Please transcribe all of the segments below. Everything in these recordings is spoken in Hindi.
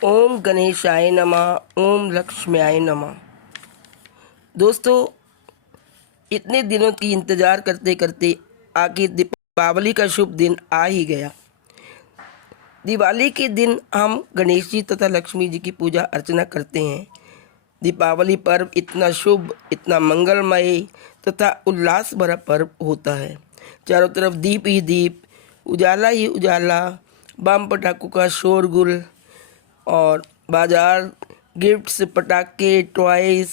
ओम गणेशाय नमः। ओम लक्ष्म्याय नमः। दोस्तों, इतने दिनों की इंतज़ार करते करते आखिर दीपावली का शुभ दिन आ ही गया। दिवाली के दिन हम गणेश जी तथा लक्ष्मी जी की पूजा अर्चना करते हैं। दीपावली पर्व इतना शुभ, इतना मंगलमय तथा उल्लास भरा पर्व होता है। चारों तरफ दीप ही दीप, उजाला ही उजाला, बम पटाखों का शोरगुल और बाजार, गिफ्ट्स, पटाखे, टॉयज,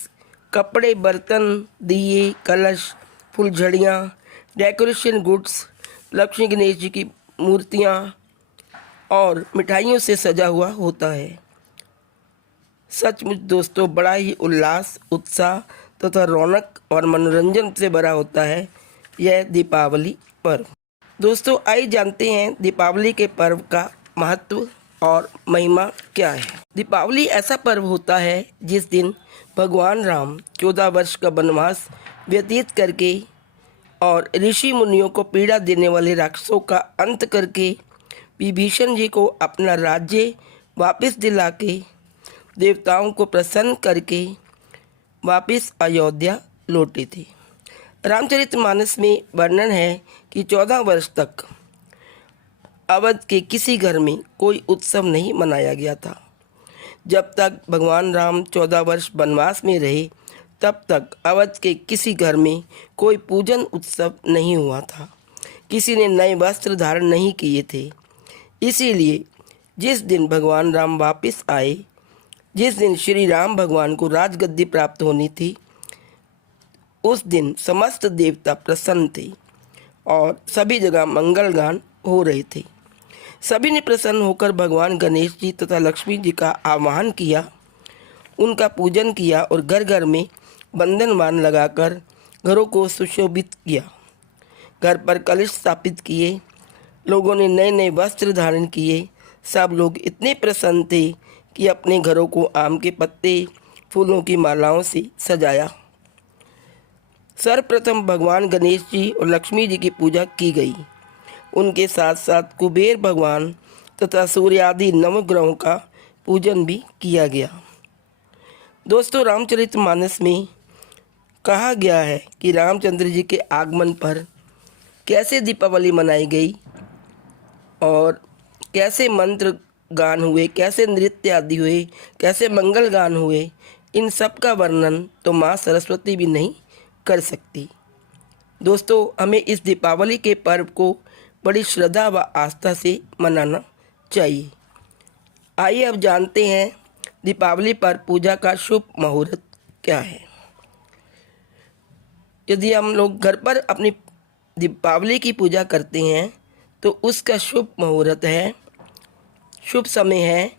कपड़े, बर्तन, दिए, कलश, फुलझड़ियाँ, डेकोरेशन गुड्स, लक्ष्मी गणेश जी की मूर्तियाँ और मिठाइयों से सजा हुआ होता है। सचमुच दोस्तों, बड़ा ही उल्लास, उत्साह तथा रौनक और मनोरंजन से भरा होता है यह दीपावली पर्व। दोस्तों, आइए जानते हैं दीपावली के पर्व का महत्व और महिमा क्या है। दीपावली ऐसा पर्व होता है जिस दिन भगवान राम 14 वर्ष का वनवास व्यतीत करके और ऋषि मुनियों को पीड़ा देने वाले राक्षसों का अंत करके विभीषण जी को अपना राज्य वापस दिला के देवताओं को प्रसन्न करके वापस अयोध्या लौटे थे। रामचरितमानस में वर्णन है कि 14 वर्ष तक अवध के किसी घर में कोई उत्सव नहीं मनाया गया था। जब तक भगवान राम 14 वर्ष वनवास में रहे, तब तक अवध के किसी घर में कोई पूजन उत्सव नहीं हुआ था। किसी ने नए वस्त्र धारण नहीं किए थे। इसीलिए जिस दिन भगवान राम वापस आए, जिस दिन श्री राम भगवान को राजगद्दी प्राप्त होनी थी, उस दिन समस्त देवता प्रसन्न थे और सभी जगह मंगल गान हो रहे थे। सभी ने प्रसन्न होकर भगवान गणेश जी तथा लक्ष्मी जी का आह्वान किया, उनका पूजन किया और घर घर में बंधनवान लगाकर घरों को सुशोभित किया। घर पर कलश स्थापित किए, लोगों ने नए नए वस्त्र धारण किए। सब लोग इतने प्रसन्न थे कि अपने घरों को आम के पत्ते, फूलों की मालाओं से सजाया। सर्वप्रथम भगवान गणेश जी और लक्ष्मी जी की पूजा की गई। उनके साथ साथ कुबेर भगवान तथा सूर्य आदि नवग्रहों का पूजन भी किया गया। दोस्तों, रामचरितमानस में कहा गया है कि रामचंद्र जी के आगमन पर कैसे दीपावली मनाई गई और कैसे मंत्र गान हुए, कैसे नृत्य आदि हुए, कैसे मंगल गान हुए। इन सब का वर्णन तो माँ सरस्वती भी नहीं कर सकती। दोस्तों, हमें इस दीपावली के पर्व को बड़ी श्रद्धा व आस्था से मनाना चाहिए। आइए अब जानते हैं दीपावली पर पूजा का शुभ मुहूर्त क्या है। यदि हम लोग घर पर अपनी दीपावली की पूजा करते हैं तो उसका शुभ मुहूर्त है, शुभ समय है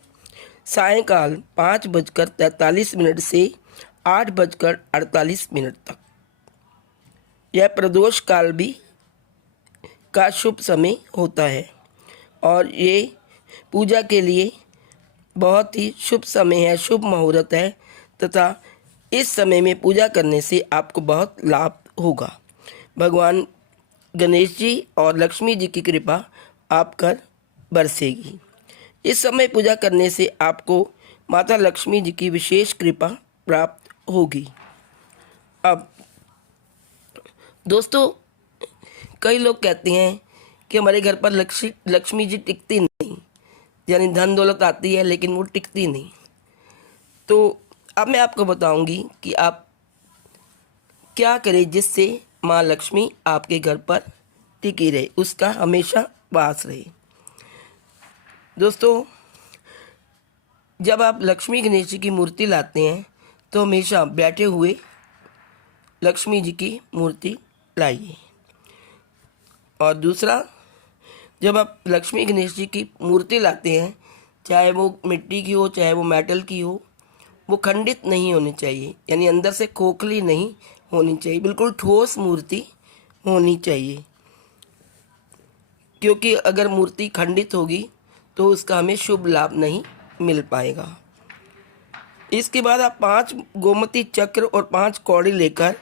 सायंकाल 5:43 से 8:48 तक। यह प्रदोष काल भी का शुभ समय होता है और ये पूजा के लिए बहुत ही शुभ समय है, शुभ मुहूर्त है तथा इस समय में पूजा करने से आपको बहुत लाभ होगा। भगवान गणेश जी और लक्ष्मी जी की कृपा आप पर बरसेगी। इस समय पूजा करने से आपको माता लक्ष्मी जी की विशेष कृपा प्राप्त होगी। अब दोस्तों, कई लोग कहते हैं कि हमारे घर पर लक्ष्मी जी टिकती नहीं, यानी धन दौलत आती है लेकिन वो टिकती नहीं। तो अब मैं आपको बताऊंगी कि आप क्या करें जिससे माँ लक्ष्मी आपके घर पर टिकी रहे, उसका हमेशा वास रहे। दोस्तों, जब आप लक्ष्मी गणेश जी की मूर्ति लाते हैं तो हमेशा बैठे हुए लक्ष्मी जी की मूर्ति लाइए। और दूसरा, जब आप लक्ष्मी गणेश जी की मूर्ति लाते हैं, चाहे वो मिट्टी की हो चाहे वो मेटल की हो, वो खंडित नहीं होनी चाहिए, यानी अंदर से खोखली नहीं होनी चाहिए, बिल्कुल ठोस मूर्ति होनी चाहिए। क्योंकि अगर मूर्ति खंडित होगी तो उसका हमें शुभ लाभ नहीं मिल पाएगा। इसके बाद आप 5 गोमती चक्र और 5 कौड़ी लेकर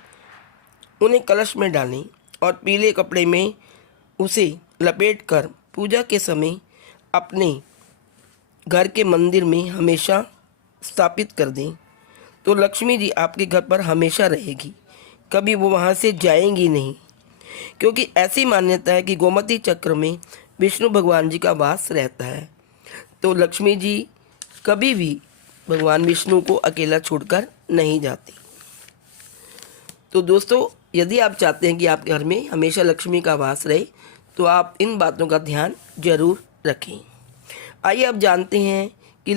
उन्हें कलश में डालें और पीले कपड़े में उसे लपेटकर पूजा के समय अपने घर के मंदिर में हमेशा स्थापित कर दें तो लक्ष्मी जी आपके घर पर हमेशा रहेगी, कभी वो वहाँ से जाएंगी नहीं। क्योंकि ऐसी मान्यता है कि गोमती चक्र में विष्णु भगवान जी का वास रहता है, तो लक्ष्मी जी कभी भी भगवान विष्णु को अकेला छोड़कर नहीं जाती। तो दोस्तों, यदि आप चाहते हैं कि आपके घर में हमेशा लक्ष्मी का वास रहे तो आप इन बातों का ध्यान जरूर रखें। आइए अब जानते हैं कि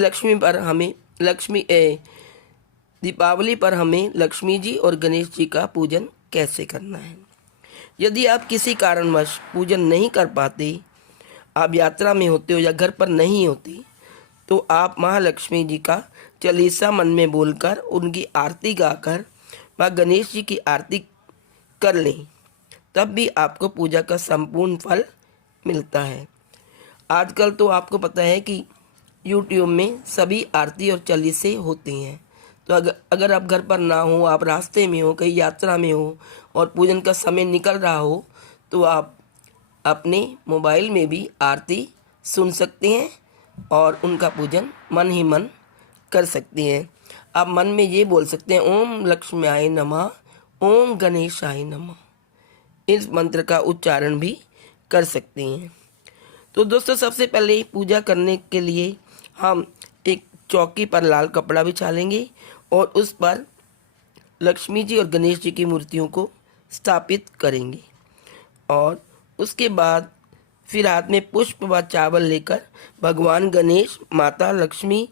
दीपावली पर हमें लक्ष्मी जी और गणेश जी का पूजन कैसे करना है। यदि आप किसी कारणवश पूजन नहीं कर पाते, आप यात्रा में होते हो या घर पर नहीं होते, तो आप महालक्ष्मी जी का चालीसा मन में बोलकर उनकी आरती गाकर माँ गणेश जी की आरती कर लें, तब भी आपको पूजा का संपूर्ण फल मिलता है। आजकल तो आपको पता है कि यूट्यूब में सभी आरती और चालीसे होते हैं, तो अगर आप घर पर ना हो, आप रास्ते में हो, कहीं यात्रा में हो और पूजन का समय निकल रहा हो, तो आप अपने मोबाइल में भी आरती सुन सकते हैं और उनका पूजन मन ही मन कर सकते हैं। आप मन में ये बोल सकते हैं, ओम लक्ष्म्याय नमः, ओम गणेशाय नमः। इस मंत्र का उच्चारण भी कर सकते हैं। तो दोस्तों, सबसे पहले पूजा करने के लिए हम एक चौकी पर लाल कपड़ा बिछा लेंगे और उस पर लक्ष्मी जी और गणेश जी की मूर्तियों को स्थापित करेंगे। और उसके बाद फिर हाथ में पुष्प व चावल लेकर भगवान गणेश, माता लक्ष्मी,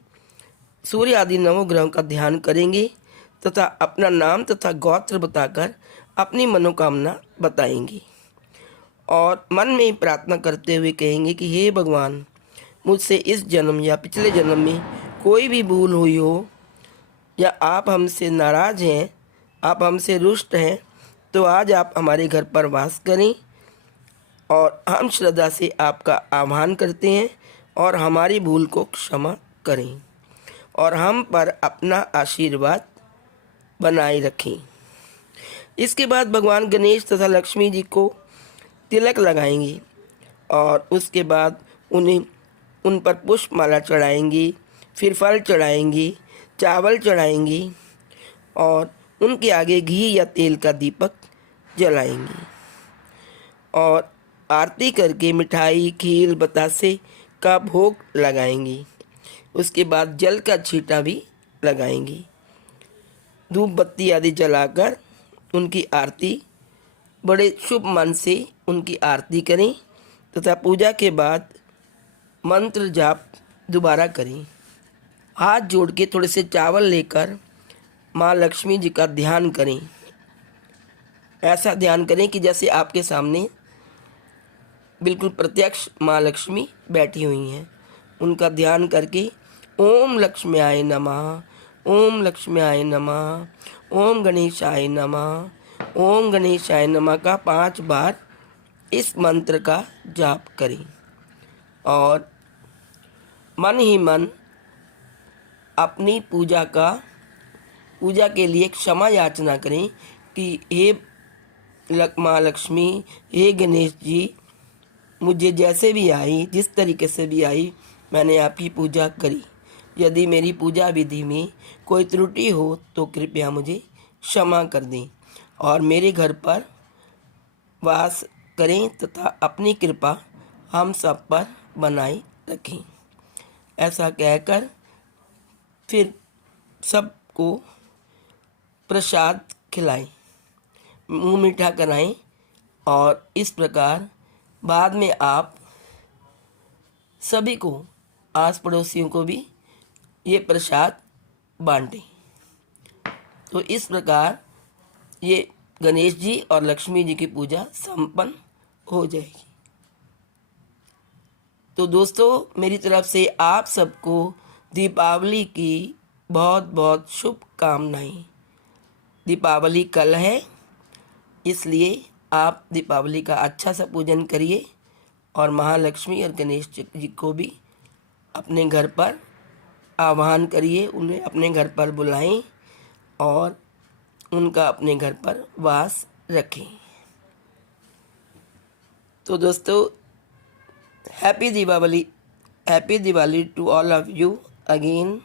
सूर्य आदि नवग्रहों का ध्यान करेंगे तथा अपना नाम तथा गोत्र बताकर अपनी मनोकामना बताएंगे और मन में प्रार्थना करते हुए कहेंगे कि हे भगवान, मुझसे इस जन्म या पिछले जन्म में कोई भी भूल हुई हो या आप हमसे नाराज़ हैं, आप हमसे रुष्ट हैं, तो आज आप हमारे घर पर वास करें और हम श्रद्धा से आपका आह्वान करते हैं और हमारी भूल को क्षमा करें और हम पर अपना आशीर्वाद बनाए रखें। इसके बाद भगवान गणेश तथा लक्ष्मी जी को तिलक लगाएंगे और उसके बाद उन पर पुष्पमाला चढ़ाएंगी, फिर फल चढ़ाएंगी, चावल चढ़ाएंगी और उनके आगे घी या तेल का दीपक जलाएंगी और आरती करके मिठाई, खीर, बतासे का भोग लगाएंगी। उसके बाद जल का छींटा भी लगाएंगी। धूप बत्ती आदि जलाकर उनकी आरती बड़े शुभ मन से उनकी आरती करें तथा पूजा के बाद मंत्र जाप दोबारा करें। हाथ जोड़ के थोड़े से चावल लेकर माँ लक्ष्मी जी का ध्यान करें। ऐसा ध्यान करें कि जैसे आपके सामने बिल्कुल प्रत्यक्ष माँ लक्ष्मी बैठी हुई हैं। उनका ध्यान करके ओम लक्ष्म्याय नमः, ओम लक्ष्म्याय नमः, ओम गणेशाय नमः, ओम गणेशाय नमः का 5 बार इस मंत्र का जाप करें और मन ही मन अपनी पूजा के लिए क्षमा याचना करें कि हे माँ लक्ष्मी, हे गणेश जी, मुझे जैसे भी आई, जिस तरीके से भी आई, मैंने आपकी पूजा करी। यदि मेरी पूजा विधि में कोई त्रुटि हो तो कृपया मुझे क्षमा कर दें और मेरे घर पर वास करें तथा अपनी कृपा हम सब पर बनाए रखें। ऐसा कहकर फिर सबको प्रसाद खिलाएं, मुँह मीठा कराएं और इस प्रकार बाद में आप सभी को, आस पड़ोसियों को भी ये प्रसाद बांटें। तो इस प्रकार ये गणेश जी और लक्ष्मी जी की पूजा संपन्न हो जाएगी। तो दोस्तों, मेरी तरफ से आप सबको दीपावली की बहुत बहुत शुभकामनाएं। दीपावली कल है, इसलिए आप दीपावली का अच्छा सा पूजन करिए और महालक्ष्मी और गणेश जी को भी अपने घर पर आह्वान करिए, उन्हें अपने घर पर बुलाएं और उनका अपने घर पर वास रखें। तो दोस्तों, happy Deepavali happy Diwali to all of you again.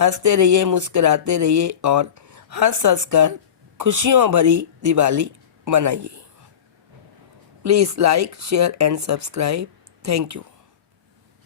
हंसते रहिए, मुस्कुराते रहिए और हंस हंस कर खुशियों भरी दिवाली मनाइए। Please like, share and subscribe. Thank you.